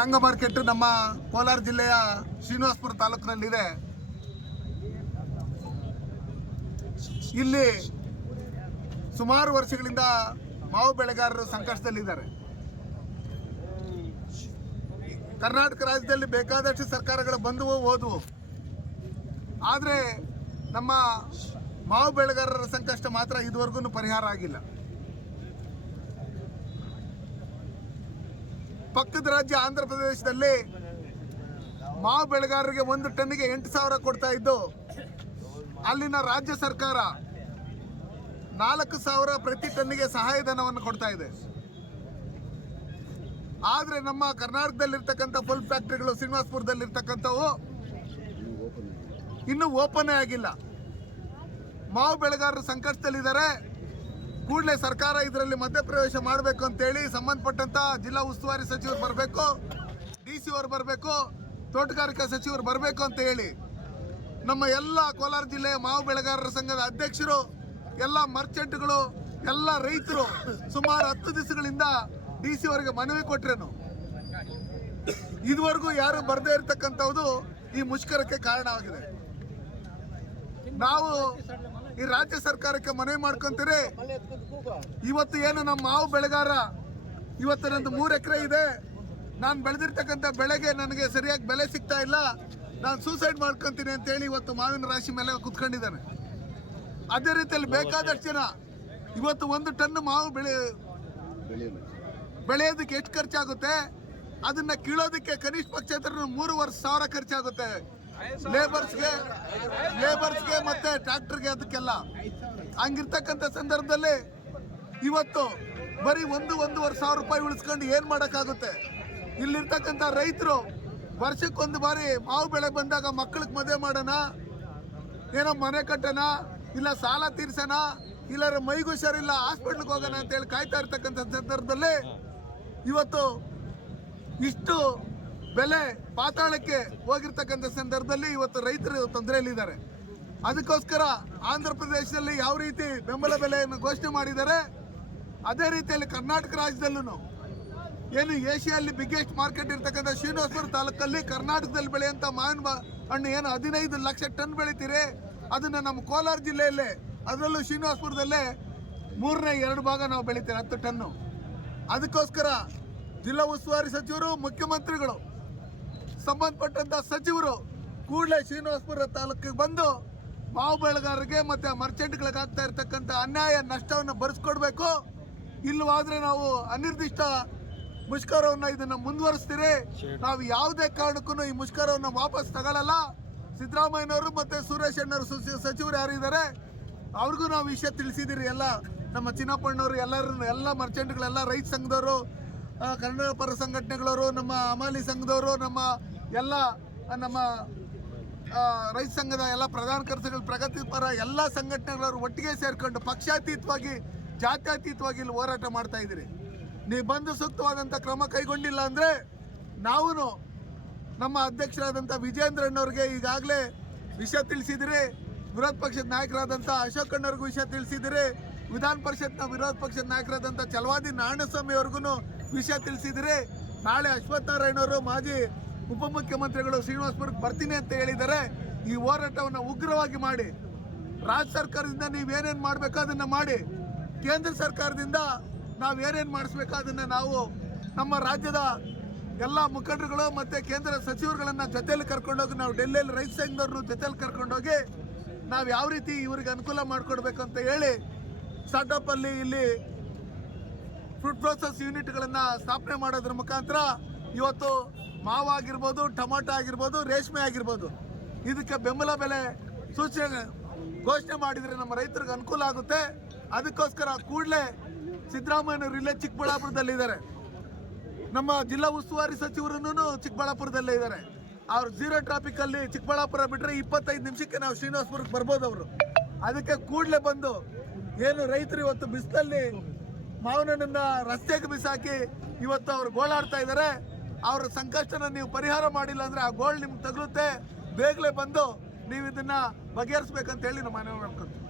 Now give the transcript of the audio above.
Tonga market ನಮ್ಮ ಕೋಲಾರ ಜಿಲ್ಲೆಯ ಶ್ರೀನಿವಾಸಪುರ ತಾಲೂಕಿನಲ್ಲಿದೆ. ಇಲ್ಲಿ ಸುಮಾರು ವರ್ಷಗಳಿಂದ ಮಾವು ಬೆಳೆಗಾರರು ಸಂಕಷ್ಟದಲ್ಲಿದ್ದಾರೆ. ಕರ್ನಾಟಕ ರಾಜ್ಯದಲ್ಲಿ ಬೇಕಾದಷ್ಟು ಸರ್ಕಾರಗಳು ಬಂದವು ಹೋದವು, ಆದರೆ ನಮ್ಮ ಮಾವು ಬೆಳೆಗಾರರ ಸಂಕಷ್ಟ ಮಾತ್ರ ಇದುವರೆಗೂ ಪರಿಹಾರ ಆಗಿಲ್ಲ. ಪಕ್ಕದ ರಾಜ್ಯ ಆಂಧ್ರ ಪ್ರದೇಶದಲ್ಲಿ ಮಾವು ಬೆಳೆಗಾರರಿಗೆ 1 ಟನ್ನಿಗೆ 8,000 ಕೊಡ್ತಾ ಇದ್ದು, ಅಲ್ಲಿನ ರಾಜ್ಯ ಸರ್ಕಾರ 4,000 ಪ್ರತಿ ಟನ್ನಿಗೆ ಸಹಾಯಧನವನ್ನು ಕೊಡ್ತಾ ಇದೆ. ಆದರೆ ನಮ್ಮ ಕರ್ನಾಟಕದಲ್ಲಿರ್ತಕ್ಕಂಥ ಫುಲ್ ಫ್ಯಾಕ್ಟ್ರಿಗಳು ಶ್ರೀನಿವಾಸಪುರದಲ್ಲಿರ್ತಕ್ಕಂಥವು ಇನ್ನೂ ಓಪನ್ ಆಗಿಲ್ಲ. ಮಾವು ಬೆಳೆಗಾರರು ಸಂಕಷ್ಟದಲ್ಲಿದ್ದಾರೆ. ಕೂಡಲೇ ಸರ್ಕಾರ ಇದರಲ್ಲಿ ಮಧ್ಯಪ್ರವೇಶ ಮಾಡಬೇಕು ಅಂತೇಳಿ ಸಂಬಂಧಪಟ್ಟಂತ ಜಿಲ್ಲಾ ಉಸ್ತುವಾರಿ ಸಚಿವರು ಬರಬೇಕು, DC ಅವರು ಬರಬೇಕು, ತೋಟಗಾರಿಕಾ ಸಚಿವರು ಬರಬೇಕು ಅಂತ ಹೇಳಿ ನಮ್ಮ ಎಲ್ಲ ಕೋಲಾರ ಜಿಲ್ಲೆಯ ಮಾವು ಬೆಳೆಗಾರರ ಸಂಘದ ಅಧ್ಯಕ್ಷರು, ಎಲ್ಲ ಮರ್ಚೆಂಟ್ಗಳು, ಎಲ್ಲ ರೈತರು ಸುಮಾರು 10 ದಿವಸಗಳಿಂದ DC ಅವರಿಗೆ ಮನವಿ ಕೊಟ್ರೇನು ಇದುವರೆಗೂ ಯಾರು ಬರದೇ ಇರತಕ್ಕಂಥದ್ದು ಈ ಮುಷ್ಕರಕ್ಕೆ ಕಾರಣವಾಗಿದೆ. ನಾವು ಈ ರಾಜ್ಯ ಸರ್ಕಾರಕ್ಕೆ ಮನವಿ ಮಾಡ್ಕೊಂತೀರಿ. ಇವತ್ತು ಏನು ನಮ್ಮ ಮಾವು ಬೆಳೆಗಾರ, ಇವತ್ತು ನಂದು 3 ಎಕರೆ ಇದೆ, ನಾನು ಬೆಳೆದಿರ್ತಕ್ಕಂಥ ಬೆಳೆಗೆ ನನಗೆ ಸರಿಯಾಗಿ ಬೆಲೆ ಸಿಗ್ತಾ ಇಲ್ಲ, ನಾನು ಸೂಸೈಡ್ ಮಾಡ್ಕೊತೀನಿ ಅಂತೇಳಿ ಇವತ್ತು ಮಾವಿನ ರಾಶಿ ಮೇಲೆ ಕುತ್ಕೊಂಡಿದ್ದಾನೆ. ಅದೇ ರೀತಿಯಲ್ಲಿ ಬೇಕಾದಷ್ಟು ಜನ ಇವತ್ತು 1 ಟನ್ ಮಾವು ಬೆಳೆಯೋದಕ್ಕೆ ಎಷ್ಟು ಖರ್ಚಾಗುತ್ತೆ, ಅದನ್ನ ಕೀಳೋದಕ್ಕೆ ಕನಿಷ್ಠ ಪಕ್ಷ 3,500,000 ಖರ್ಚಾಗುತ್ತೆ. ಲೇಬರ್ಸ್ಗೆ ಮತ್ತೆ ಟ್ರ್ಯಾಕ್ಟರ್ಗೆ, ಅದಕ್ಕೆಲ್ಲ. ಹಂಗಿರ್ತಕ್ಕಂಥ ಸಂದರ್ಭದಲ್ಲಿ ಇವತ್ತು ಬರೀ 1,500,000 ರೂಪಾಯಿ ಉಳಿಸ್ಕೊಂಡು ಏನು ಮಾಡೋಕ್ಕಾಗುತ್ತೆ? ಇಲ್ಲಿರ್ತಕ್ಕಂಥ ರೈತರು ವರ್ಷಕ್ಕೊಂದು ಬಾರಿ ಮಾವು ಬೆಳೆ ಬಂದಾಗ ಮಕ್ಕಳಿಗೆ ಮದುವೆ ಮಾಡೋಣ, ಏನೋ ಮನೆ ಕಟ್ಟೋಣ, ಇಲ್ಲ ಸಾಲ ತೀರ್ಸೋಣ, ಇಲ್ಲ ಮೈಗೂ ಹುಷಾರಿಲ್ಲ ಹಾಸ್ಪಿಟ್ಲಿಗೆ ಹೋಗೋಣ ಅಂತೇಳಿ ಕಾಯ್ತಾ ಇರ್ತಕ್ಕಂಥ ಸಂದರ್ಭದಲ್ಲಿ ಇವತ್ತು ಇಷ್ಟು ಬೆಲೆ ಪಾತಾಳಕ್ಕೆ ಹೋಗಿರ್ತಕ್ಕಂಥ ಸಂದರ್ಭದಲ್ಲಿ ಇವತ್ತು ರೈತರು ತೊಂದರೆಯಲ್ಲಿದ್ದಾರೆ. ಅದಕ್ಕೋಸ್ಕರ ಆಂಧ್ರ ಪ್ರದೇಶದಲ್ಲಿ ಯಾವ ರೀತಿ ಬೆಂಬಲ ಬೆಲೆಯನ್ನು ಘೋಷಣೆ ಮಾಡಿದ್ದಾರೆ, ಅದೇ ರೀತಿಯಲ್ಲಿ ಕರ್ನಾಟಕ ರಾಜ್ಯದಲ್ಲೂ ಏನು ಏಷ್ಯಾದಲ್ಲಿ ಬಿಗ್ಗೆಸ್ಟ್ ಮಾರ್ಕೆಟ್ ಇರ್ತಕ್ಕಂಥ ಶ್ರೀನಿವಾಸಪುರ ತಾಲೂಕಲ್ಲಿ ಕರ್ನಾಟಕದಲ್ಲಿ ಬೆಳೆಯುವಂಥ ಮಾವಿನ ಹಣ್ಣು ಏನು 15 ಲಕ್ಷ ಟನ್ ಬೆಳಿತೀರಿ, ಅದನ್ನು ನಮ್ಮ ಕೋಲಾರ ಜಿಲ್ಲೆಯಲ್ಲೇ, ಅದರಲ್ಲೂ ಶ್ರೀನಿವಾಸಪುರದಲ್ಲೇ 2/3 ಭಾಗ ನಾವು ಬೆಳಿತೀವಿ, 10 ಟನ್ನು. ಅದಕ್ಕೋಸ್ಕರ ಜಿಲ್ಲಾ ಉಸ್ತುವಾರಿ ಸಚಿವರು, ಮುಖ್ಯಮಂತ್ರಿಗಳು, ಸಂಬಂಧಪಟ್ಟಂತ ಸಚಿವರು ಕೂಡಲೇ ಶ್ರೀನಿವಾಸಪುರ ತಾಲೂಕಿಗೆ ಬಂದು ಮಾವು ಬೆಳೆಗಾರರಿಗೆ ಮತ್ತೆ ಮರ್ಚೆಂಟ್ಗಳಿಗೆ ಆಗ್ತಾ ಇರ್ತಕ್ಕಂಥ ಅನ್ಯಾಯ ನಷ್ಟವನ್ನು ಭರಿಸ್ಕೊಡ್ಬೇಕು. ಇಲ್ಲವಾದ್ರೆ ನಾವು ಅನಿರ್ದಿಷ್ಟ ಮುಷ್ಕರವನ್ನು ಇದನ್ನ ಮುಂದುವರಿಸ್ತೀರಿ. ನಾವು ಯಾವುದೇ ಕಾರಣಕ್ಕೂ ಈ ಮುಷ್ಕರವನ್ನು ವಾಪಸ್ ತಗೊಳ್ಳಲ್ಲ. ಸಿದ್ದರಾಮಯ್ಯನವರು ಮತ್ತೆ ಸುರೇಶ್ ಅಣ್ಣವರು ಸಚಿವರು ಯಾರಿದ್ದಾರೆ ಅವ್ರಿಗೂ ನಾವು ವಿಷಯ ತಿಳಿಸಿದಿರಿ. ಎಲ್ಲ ನಮ್ಮ ಚಿನ್ನಪ್ಪಣ್ಣವರು, ಎಲ್ಲ ಮರ್ಚೆಂಟ್ಗಳೆಲ್ಲ, ರೈತ ಸಂಘದವರು, ಕನ್ನಡ ಪರ ಸಂಘಟನೆಗಳವರು, ನಮ್ಮ ಅಮಾಲಿ ಸಂಘದವರು, ನಮ್ಮ ರೈತ ಸಂಘದ ಎಲ್ಲ ಪ್ರಧಾನ ಕಾರ್ಯದರ್ಶಿಗಳು, ಪ್ರಗತಿಪರ ಎಲ್ಲ ಸಂಘಟನೆಗಳವರು ಒಟ್ಟಿಗೆ ಸೇರ್ಕೊಂಡು ಪಕ್ಷಾತೀತವಾಗಿ, ಜಾತ್ಯತೀತವಾಗಿ ಇಲ್ಲಿ ಹೋರಾಟ ಮಾಡ್ತಾ ಇದ್ದೀರಿ. ನೀವು ಬಂದು ಸೂಕ್ತವಾದಂಥ ಕ್ರಮ ಕೈಗೊಂಡಿಲ್ಲ ಅಂದರೆ ನಾವು ನಮ್ಮ ಅಧ್ಯಕ್ಷರಾದಂಥ ವಿಜೇಂದ್ರಣ್ಣವ್ರಿಗೆ ಈಗಾಗಲೇ ವಿಷಯ ತಿಳಿಸಿದಿರಿ, ವಿರೋಧ ಪಕ್ಷದ ನಾಯಕರಾದಂಥ ಅಶೋಕ್ ಅಣ್ಣವ್ರಿಗೂ ವಿಷಯ ತಿಳಿಸಿದಿರಿ, ವಿಧಾನ ಪರಿಷತ್ನ ವಿರೋಧ ಪಕ್ಷದ ನಾಯಕರಾದಂಥ ಚಲವಾದಿ ನಾರಾಯಣಸ್ವಾಮಿ ಅವ್ರಿಗೂ ವಿಷಯ ತಿಳಿಸಿದಿರಿ. ನಾಳೆ ಅಶ್ವತ್ಥನಾರಾಯಣವರು, ಮಾಜಿ ಉಪಮುಖ್ಯಮಂತ್ರಿಗಳು ಶ್ರೀನಿವಾಸಪುರಕ್ಕೆ ಬರ್ತೀನಿ ಅಂತ ಹೇಳಿದ್ದಾರೆ. ಈ ಹೋರಾಟವನ್ನು ಉಗ್ರವಾಗಿ ಮಾಡಿ, ರಾಜ್ಯ ಸರ್ಕಾರದಿಂದ ನೀವೇನೇನು ಮಾಡಬೇಕೋ ಅದನ್ನು ಮಾಡಿ, ಕೇಂದ್ರ ಸರ್ಕಾರದಿಂದ ನಾವೇನೇನು ಮಾಡಿಸ್ಬೇಕೋ ಅದನ್ನು ನಾವು ನಮ್ಮ ರಾಜ್ಯದ ಎಲ್ಲ ಮುಖಂಡರುಗಳು ಮತ್ತು ಕೇಂದ್ರ ಸಚಿವರುಗಳನ್ನು ಜೊತೆಯಲ್ಲಿ ಕರ್ಕೊಂಡೋಗಿ, ನಾವು ಡೆಲ್ಲಿಯಲ್ಲಿ ರೈತ ಸಂಘದವ್ರನ್ನು ಜೊತೆಯಲ್ಲಿ ಕರ್ಕೊಂಡೋಗಿ ನಾವು ಯಾವ ರೀತಿ ಇವ್ರಿಗೆ ಅನುಕೂಲ ಮಾಡಿಕೊಡ್ಬೇಕು ಅಂತ ಹೇಳಿ ಸ್ಟಾರ್ಟಪ್ಪಲ್ಲಿ ಇಲ್ಲಿ ಫ್ರೂಟ್ ಪ್ರೊಸೆಸ್ ಯೂನಿಟ್ಗಳನ್ನು ಸ್ಥಾಪನೆ ಮಾಡೋದ್ರ ಮುಖಾಂತರ ಇವತ್ತು ಮಾವು ಆಗಿರ್ಬೋದು, ಟೊಮಾಟೊ ಆಗಿರ್ಬೋದು, ರೇಷ್ಮೆ ಆಗಿರ್ಬೋದು, ಇದಕ್ಕೆ ಬೆಂಬಲ ಬೆಲೆ ಸೂಚನೆ ಘೋಷಣೆ ಮಾಡಿದರೆ ನಮ್ಮ ರೈತರಿಗೆ ಅನುಕೂಲ ಆಗುತ್ತೆ. ಅದಕ್ಕೋಸ್ಕರ ಕೂಡಲೇ ಸಿದ್ದರಾಮಯ್ಯನವರು ಇಲ್ಲೇ ಚಿಕ್ಕಬಳ್ಳಾಪುರದಲ್ಲಿದ್ದಾರೆ, ನಮ್ಮ ಜಿಲ್ಲಾ ಉಸ್ತುವಾರಿ ಸಚಿವರನ್ನು ಚಿಕ್ಕಬಳ್ಳಾಪುರದಲ್ಲೇ ಇದ್ದಾರೆ. ಅವ್ರು 0 ಟ್ರಾಫಿಕಲ್ಲಿ ಚಿಕ್ಕಬಳ್ಳಾಪುರ ಬಿಟ್ಟರೆ 25 ನಿಮಿಷಕ್ಕೆ ನಾವು ಶ್ರೀನಿವಾಸಪುರಕ್ಕೆ ಬರ್ಬೋದು ಅವರು. ಅದಕ್ಕೆ ಕೂಡಲೇ ಬಂದು ಏನು ರೈತರು ಇವತ್ತು ಬಿಸಿಲಲ್ಲಿ ಮಾವಿನಣ್ಣನ್ನ ರಸ್ತೆಗೆ ಬಿಸಾಕಿ ಇವತ್ತು ಅವ್ರು ಗೋಳಾಡ್ತಾ ಇದ್ದಾರೆ. ಅವರ ಸಂಕಷ್ಟನ ನೀವು ಪರಿಹಾರ ಮಾಡಿಲ್ಲ ಅಂದರೆ ಆ ಗೋಳು ನಿಮ್ಗೆ ತಗಲುತ್ತೆ. ಬೇಗಲೇ ಬಂದು ನೀವು ಇದನ್ನು ಬಗೆಹರಿಸ್ಬೇಕಂತ ಹೇಳಿ ನಾವು ಮನವಿ ಮಾಡ್ಕೊತೀವಿ.